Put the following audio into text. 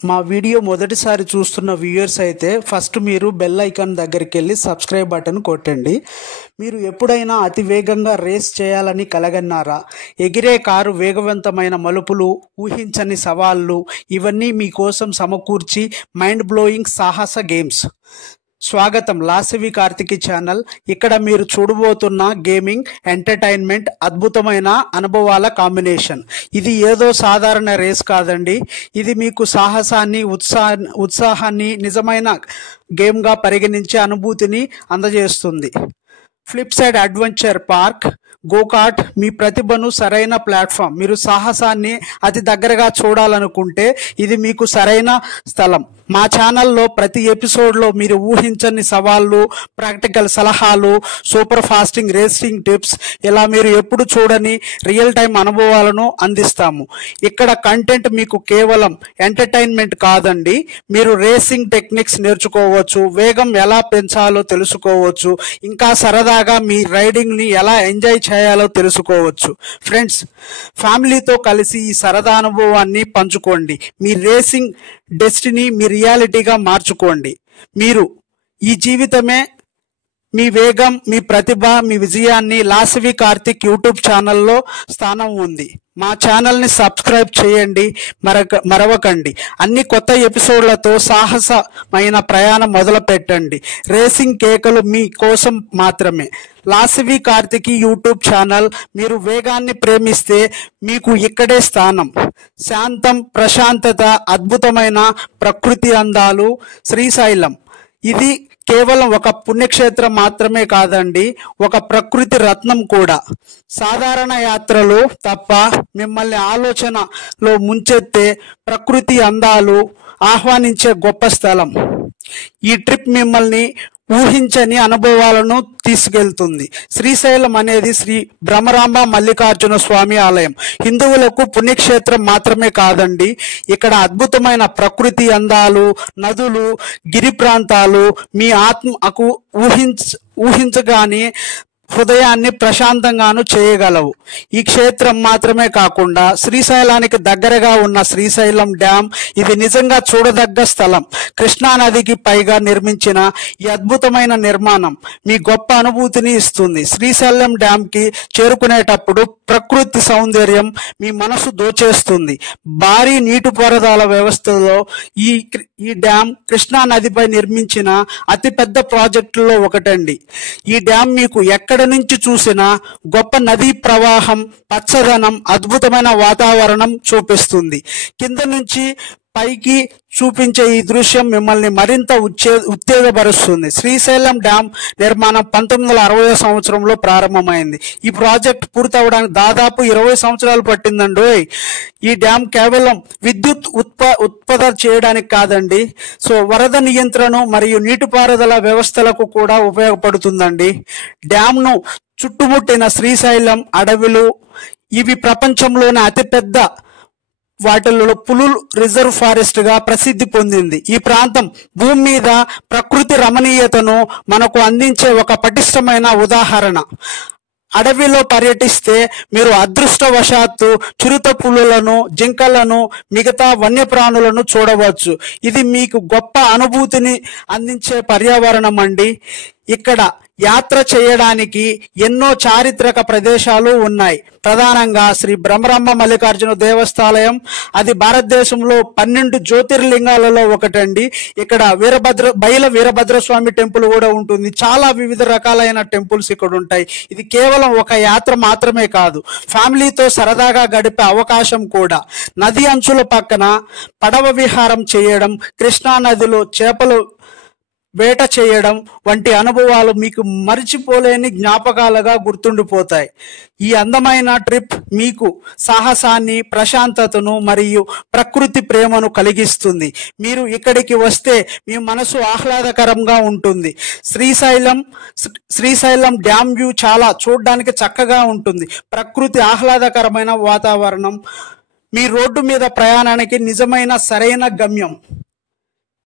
మా వీడియో మొదటిసారి చూస్తున్న వ్యూయర్స్ అయితే ఫస్ట్ మీరు బెల్ ఐకాన్ దగ్గరికి వెళ్ళి సబ్స్క్రైబ్ బటన్ కొట్టండి. మీరు ఎప్పుడైనా అతి వేగంగా రేస్ చేయాలని కలగన్నారా? ఎగిరే కారు, వేగవంతమైన మలుపులు, ఊహించని సవాళ్లు, ఇవన్నీ మీకోసం సమకూర్చి మైండ్ బ్లోయింగ్ సాహస గేమ్స్. స్వాగతం లాసవి కార్తికి ఛానల్. ఇక్కడ మీరు చూడబోతున్న గేమింగ్, ఎంటర్టైన్మెంట్, అద్భుతమైన అనుభవాల కాంబినేషన్. ఇది ఏదో సాధారణ రేస్ కాదండి. ఇది మీకు సాహసాన్ని, ఉత్సాహాన్ని నిజమైన గేమ్గా పరిగణించే అనుభూతిని అందజేస్తుంది. Flip side adventure park go-kart మీ ప్రతిభను సరైన ప్లాట్ఫామ్. మీరు సాహసాన్ని అతి దగ్గరగా చూడాలనుకుంటే ఇది మీకు సరైన స్థలం. మా ఛానల్లో ప్రతి ఎపిసోడ్లో మీరు ఊహించని సవాళ్ళు, ప్రాక్టికల్ సలహాలు, సూపర్ ఫాస్టింగ్ రేసింగ్ టిప్స్, ఇలా మీరు ఎప్పుడు చూడని రియల్ టైం అనుభవాలను అందిస్తాము. ఇక్కడ కంటెంట్ మీకు కేవలం ఎంటర్టైన్మెంట్ కాదండి. మీరు రేసింగ్ టెక్నిక్స్ నేర్చుకోవచ్చు, వేగం ఎలా పెంచాలో తెలుసుకోవచ్చు, ఇంకా సరదాగా మీ రైడింగ్ని ఎలా ఎంజాయ్ చేయాలో తెలుసుకోవచ్చు. ఫ్రెండ్స్, ఫ్యామిలీతో కలిసి ఈ సరదా అనుభవాన్ని పంచుకోండి. మీ రేసింగ్ డెస్టినీ మీ రియాలిటీగా మార్చుకోండి. మీరు ఈ జీవితమే మీ వేగం, మీ ప్రతిభ, మీ విజయాన్ని లాసవి కార్తిక్ యూట్యూబ్ ఛానల్లో స్థానం ఉంది. మా ఛానల్ని సబ్స్క్రైబ్ చేయండి, మరవకండి. అన్ని కొత్త ఎపిసోడ్లతో సాహసమైన ప్రయాణం మొదలు పెట్టండి. రేసింగ్ కేకలు మీ కోసం మాత్రమే. లాసవి కార్తికి యూట్యూబ్ ఛానల్. మీరు వేగాన్ని ప్రేమిస్తే మీకు ఇక్కడే స్థానం. శాంతం, ప్రశాంతత, అద్భుతమైన ప్రకృతి అందాలు. శ్రీశైలం ఇది కేవలం ఒక పుణ్యక్షేత్రం మాత్రమే కాదండి, ఒక ప్రకృతి రత్నం కూడా. సాధారణ యాత్రలు తప్ప మిమ్మల్ని ఆలోచనలో ముంచెత్తే ప్రకృతి అందాలు ఆహ్వానించే గొప్ప స్థలం. ఈ ట్రిప్ మిమ్మల్ని ఊహించని అనుభవాలను తీసుకెళ్తుంది. శ్రీశైలం అనేది శ్రీ భ్రమరాంబ మల్లికార్జున స్వామి ఆలయం. హిందువులకు పుణ్యక్షేత్రం మాత్రమే కాదండి, ఇక్కడ అద్భుతమైన ప్రకృతి అందాలు, నదులు, గిరి ప్రాంతాలు మీ ఆత్మకు ఊహించగానే హృదయాన్ని ప్రశాంతంగాను చేయగలవు. ఈ క్షేత్రం మాత్రమే కాకుండా శ్రీశైలానికి దగ్గరగా ఉన్న శ్రీశైలం డ్యామ్, ఇది నిజంగా చూడదగ్గ స్థలం. కృష్ణా నదికి పైగా నిర్మించిన ఈ అద్భుతమైన నిర్మాణం మీ గొప్ప అనుభూతిని ఇస్తుంది. శ్రీశైలం డ్యామ్కి చేరుకునేటప్పుడు ప్రకృతి సౌందర్యం మీ మనసు దోచేస్తుంది. భారీ నీటిపారుదల వ్యవస్థలో ఈ డ్యామ్ కృష్ణా నదిపై నిర్మించిన అతిపెద్ద ప్రాజెక్టుల్లో ఒకటండి. ఈ డ్యామ్ మీకు ఎక్కడ నుంచి చూసినా గొప్ప నదీ ప్రవాహం, పచ్చదనం, అద్భుతమైన వాతావరణం చూపిస్తుంది. కింద నుంచి పైకి చూపించే ఈ దృశ్యం మిమ్మల్ని మరింత ఉత్తేజపరుస్తుంది. శ్రీశైలం డ్యామ్ నిర్మాణం 1960 సంవత్సరంలో ప్రారంభమైంది. ఈ ప్రాజెక్ట్ పూర్తవడానికి దాదాపు 20 సంవత్సరాలు పట్టిందండి. ఈ డ్యామ్ కేవలం విద్యుత్ ఉత్పత్తి చేయడానికి కాదండి, వరద నియంత్రణ మరియు నీటిపారుదల వ్యవస్థలకు కూడా ఉపయోగపడుతుందండి. డ్యామ్ను చుట్టుముట్టిన శ్రీశైలం అడవులు, ఇవి ప్రపంచంలోని అతిపెద్ద వాటిల్లో పులుల్ రిజర్వ్ ఫారెస్ట్ గా ప్రసిద్ధి పొందింది. ఈ ప్రాంతం భూమి మీద ప్రకృతి రమణీయతను మనకు అందించే ఒక పటిష్టమైన ఉదాహరణ. అడవిలో పర్యటిస్తే మీరు అదృష్టవశాత్తు చిరుత పులులను, జింకలను, మిగతా వన్యప్రాణులను చూడవచ్చు. ఇది మీకు గొప్ప అనుభూతిని అందించే పర్యావరణం అండి. ఇక్కడ యాత్ర చేయడానికి ఎన్నో చారిత్రక ప్రదేశాలు ఉన్నాయి. ప్రధానంగా శ్రీ భ్రమరాంబ మల్లికార్జున దేవస్థానం, అది భారతదేశంలో 12 జ్యోతిర్లింగాలలో ఒకటండి. ఇక్కడ బయల వీరభద్రస్వామి టెంపుల్ కూడా ఉంటుంది. చాలా వివిధ రకాలైన టెంపుల్స్ ఇక్కడ ఉంటాయి. ఇది కేవలం ఒక యాత్ర మాత్రమే కాదు, ఫ్యామిలీతో సరదాగా గడిపే అవకాశం కూడా. నది అంచుల పక్కన పడవ విహారం చేయడం, కృష్ణా నదిలో చేపలు వేట చేయడం వంటి అనుభవాలు మీకు మరిచిపోలేని జ్ఞాపకాలుగా గుర్తుండిపోతాయి. ఈ అందమైన ట్రిప్ మీకు సాహసాన్ని, ప్రశాంతతను మరియు ప్రకృతి ప్రేమను కలిగిస్తుంది. మీరు ఇక్కడికి వస్తే మీ మనసు ఆహ్లాదకరంగా ఉంటుంది. శ్రీశైలం డ్యామ్ వ్యూ చాలా చూడడానికి చక్కగా ఉంటుంది. ప్రకృతి, ఆహ్లాదకరమైన వాతావరణం మీ రోడ్డు మీద ప్రయాణానికి నిజమైన సరైన గమ్యం.